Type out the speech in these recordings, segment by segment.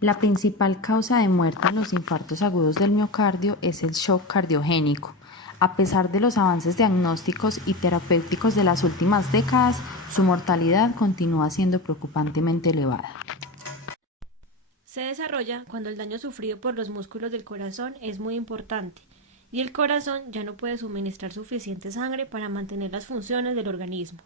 La principal causa de muerte en los infartos agudos del miocardio es el shock cardiogénico. A pesar de los avances diagnósticos y terapéuticos de las últimas décadas, su mortalidad continúa siendo preocupantemente elevada. Se desarrolla cuando el daño sufrido por los músculos del corazón es muy importante y el corazón ya no puede suministrar suficiente sangre para mantener las funciones del organismo.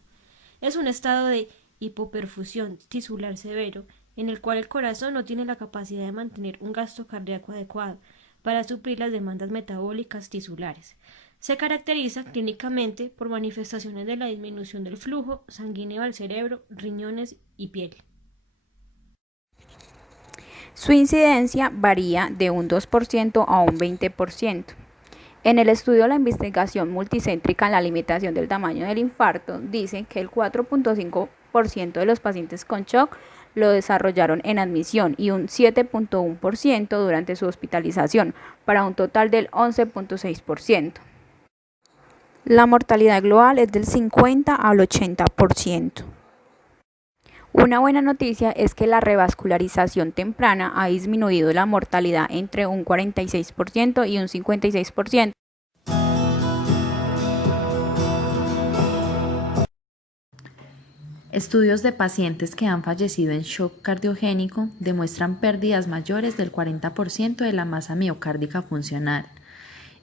Es un estado de hipoperfusión tisular severo en el cual el corazón no tiene la capacidad de mantener un gasto cardíaco adecuado para suplir las demandas metabólicas tisulares. Se caracteriza clínicamente por manifestaciones de la disminución del flujo sanguíneo al cerebro, riñones y piel. Su incidencia varía de un 2% a un 20%. En el estudio de la investigación multicéntrica en la limitación del tamaño del infarto, dicen que el 4.5% de los pacientes con shock lo desarrollaron en admisión y un 7.1% durante su hospitalización, para un total del 11.6%. La mortalidad global es del 50 al 80%. Una buena noticia es que la revascularización temprana ha disminuido la mortalidad entre un 46% y un 56%. Estudios de pacientes que han fallecido en shock cardiogénico demuestran pérdidas mayores del 40% de la masa miocárdica funcional.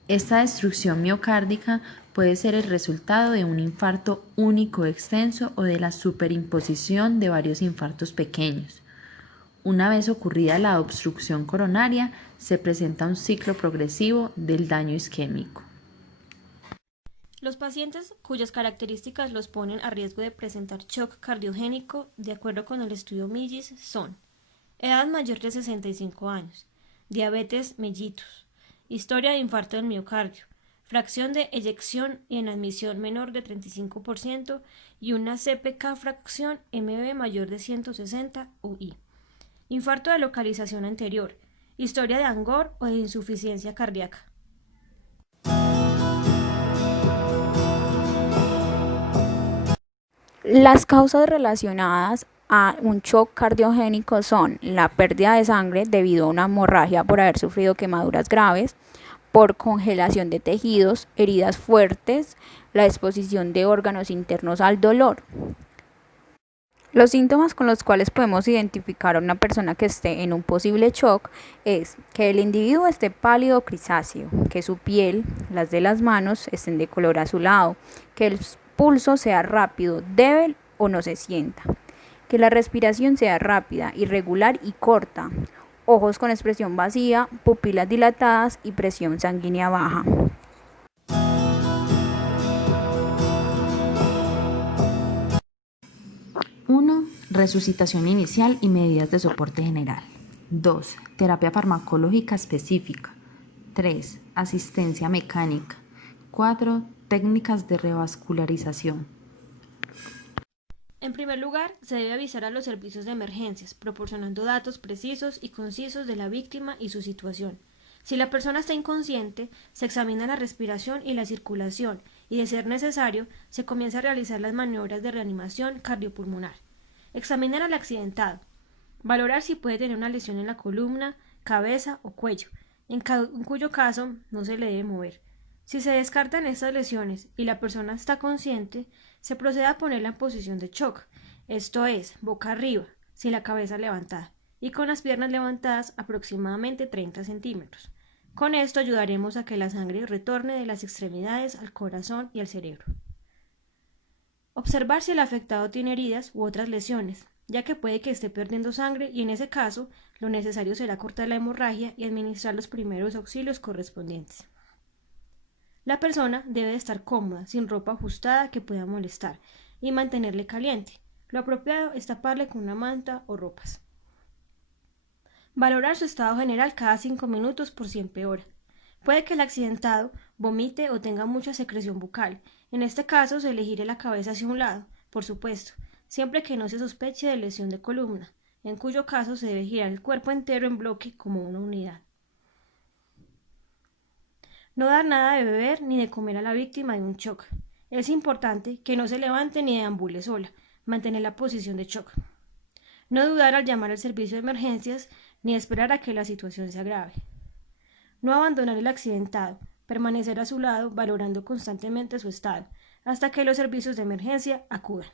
Esta destrucción miocárdica puede ser el resultado de un infarto único extenso o de la superimposición de varios infartos pequeños. Una vez ocurrida la obstrucción coronaria, se presenta un ciclo progresivo del daño isquémico. Los pacientes cuyas características los ponen a riesgo de presentar shock cardiogénico, de acuerdo con el estudio MIGIS, son edad mayor de 65 años, diabetes mellitus, historia de infarto del miocardio, fracción de eyección y en admisión menor de 35% y una CPK fracción MB mayor de 160 UI, infarto de localización anterior, historia de angor o de insuficiencia cardíaca. Las causas relacionadas a un shock cardiogénico son la pérdida de sangre debido a una hemorragia por haber sufrido quemaduras graves, por congelación de tejidos, heridas fuertes, la exposición de órganos internos al dolor. Los síntomas con los cuales podemos identificar a una persona que esté en un posible shock es que el individuo esté pálido o grisáceo, que su piel, las de las manos, estén de color azulado, que el pulso sea rápido, débil o no se sienta, que la respiración sea rápida, irregular y corta, ojos con expresión vacía, pupilas dilatadas y presión sanguínea baja. Uno, resucitación inicial y medidas de soporte general. 2. Terapia farmacológica específica. 3. Asistencia mecánica. 4. Técnicas de revascularización. En primer lugar, se debe avisar a los servicios de emergencias, proporcionando datos precisos y concisos de la víctima y su situación. Si la persona está inconsciente, se examina la respiración y la circulación y, de ser necesario, se comienza a realizar las maniobras de reanimación cardiopulmonar. Examinar al accidentado. Valorar si puede tener una lesión en la columna, cabeza o cuello, en cuyo caso no se le debe mover. Si se descartan estas lesiones y la persona está consciente, se procede a ponerla en posición de shock, esto es, boca arriba, sin la cabeza levantada, y con las piernas levantadas aproximadamente 30 centímetros. Con esto ayudaremos a que la sangre retorne de las extremidades al corazón y al cerebro. Observar si el afectado tiene heridas u otras lesiones, ya que puede que esté perdiendo sangre y en ese caso lo necesario será cortar la hemorragia y administrar los primeros auxilios correspondientes. La persona debe de estar cómoda, sin ropa ajustada que pueda molestar, y mantenerle caliente. Lo apropiado es taparle con una manta o ropas. Valorar su estado general cada 5 minutos por si empeora. Puede que el accidentado vomite o tenga mucha secreción bucal. En este caso se le gire la cabeza hacia un lado, por supuesto, siempre que no se sospeche de lesión de columna, en cuyo caso se debe girar el cuerpo entero en bloque como una unidad. No dar nada de beber ni de comer a la víctima de un shock. Es importante que no se levante ni deambule sola, mantener la posición de shock. No dudar al llamar al servicio de emergencias ni esperar a que la situación se agrave. No abandonar el accidentado, permanecer a su lado valorando constantemente su estado, hasta que los servicios de emergencia acudan.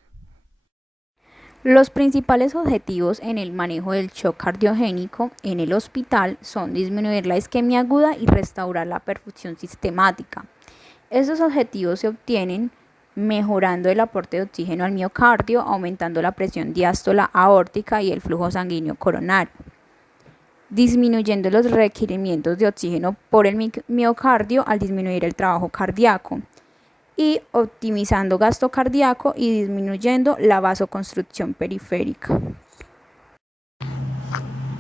Los principales objetivos en el manejo del shock cardiogénico en el hospital son disminuir la isquemia aguda y restaurar la perfusión sistemática. Estos objetivos se obtienen mejorando el aporte de oxígeno al miocardio, aumentando la presión diástola aórtica y el flujo sanguíneo coronario, disminuyendo los requerimientos de oxígeno por el miocardio al disminuir el trabajo cardíaco, y optimizando gasto cardíaco y disminuyendo la vasoconstricción periférica.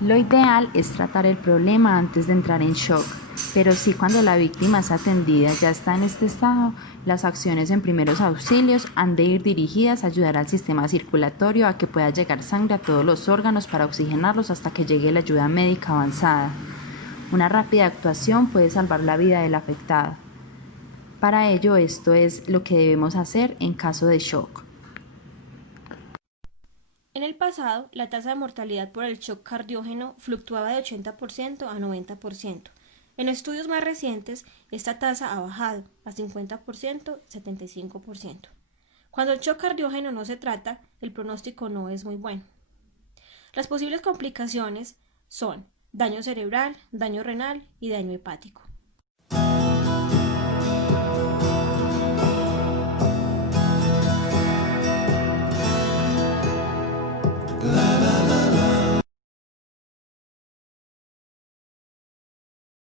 Lo ideal es tratar el problema antes de entrar en shock, pero si cuando la víctima es atendida ya está en este estado, las acciones en primeros auxilios han de ir dirigidas a ayudar al sistema circulatorio a que pueda llegar sangre a todos los órganos para oxigenarlos hasta que llegue la ayuda médica avanzada. Una rápida actuación puede salvar la vida del afectado. Para ello, esto es lo que debemos hacer en caso de shock. En el pasado, la tasa de mortalidad por el shock cardiógeno fluctuaba de 80% a 90%. En estudios más recientes, esta tasa ha bajado a 50%, 75%. Cuando el shock cardiógeno no se trata, el pronóstico no es muy bueno. Las posibles complicaciones son daño cerebral, daño renal y daño hepático.